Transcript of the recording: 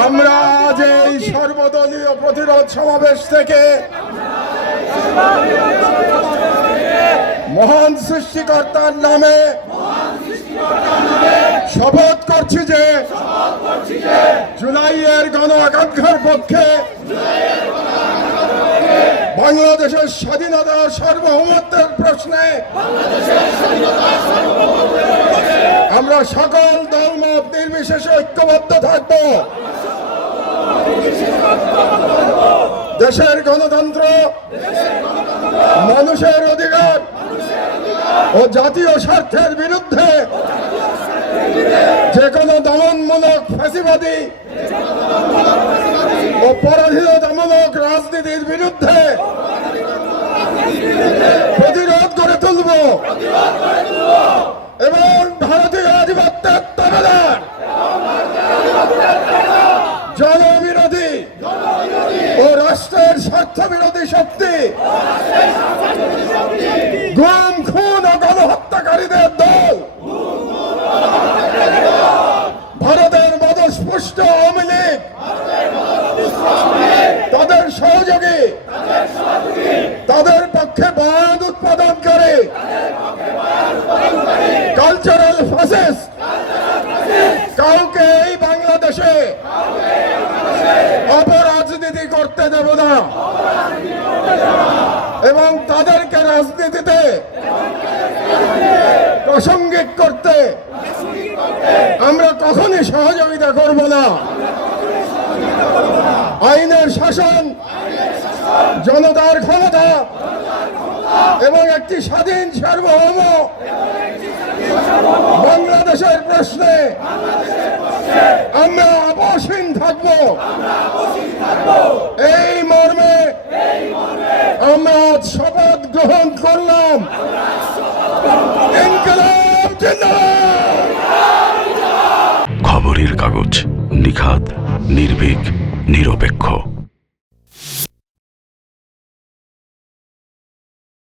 আমরা আজ এই সর্বদলীয় প্রতিরোধ সমাবেশ থেকে মহান সৃষ্টিকর্তার নামে শপথ করছি যে জুলাইয়ের গণ আকাঙ্ক্ষার পক্ষে বাংলাদেশের স্বাধীনতা সার্বভৌমত্বের প্রশ্নে আমরা সকল দলমত নির্বিশেষে ঐক্যবদ্ধ থাকব। দেশের গণতন্ত্র, মানুষের অধিকার ও জাতীয় স্বার্থের বিরুদ্ধে যে কোনো দমনমূলক ফ্যাসিবাদী ও পরাধীনতামূলক রাজনীতির বিরুদ্ধে প্রতিরোধ করে তুলব এবং ভারতীয় আধিপত্যের তাবেদার জনবিরোধী ও রাষ্ট্রের স্বার্থ বিরোধী শক্তি, গুম খুন ও গণহত্যাকারীদের দল, ভারতের মদস্পুষ্ট আওয়ামী লীগ, তাদের সহযোগী, তাদের পক্ষে বয়ান উৎপাদনকারী কালচারাল ফ্যাসিস্ট কাউকে এই বাংলাদেশে অপরাজনীতি করতে দেব না এবং তাদেরকে রাজনীতিতে প্রাসঙ্গিক করতে আমরা কখনই সহযোগিতা করব না। আইনের শাসন, জনতার ক্ষমতা এবং একটি স্বাধীন সার্বভৌম বাংলাদেশের প্রশ্নে আমরা আপোষহীন থাকব। এই মর্মে আমরা শপথ গ্রহণ করলাম। ইনকিলাব জিন্দাবাদ। খবরের কাগজ, নিখাত, নির্ভীক, নিরপেক্ষ।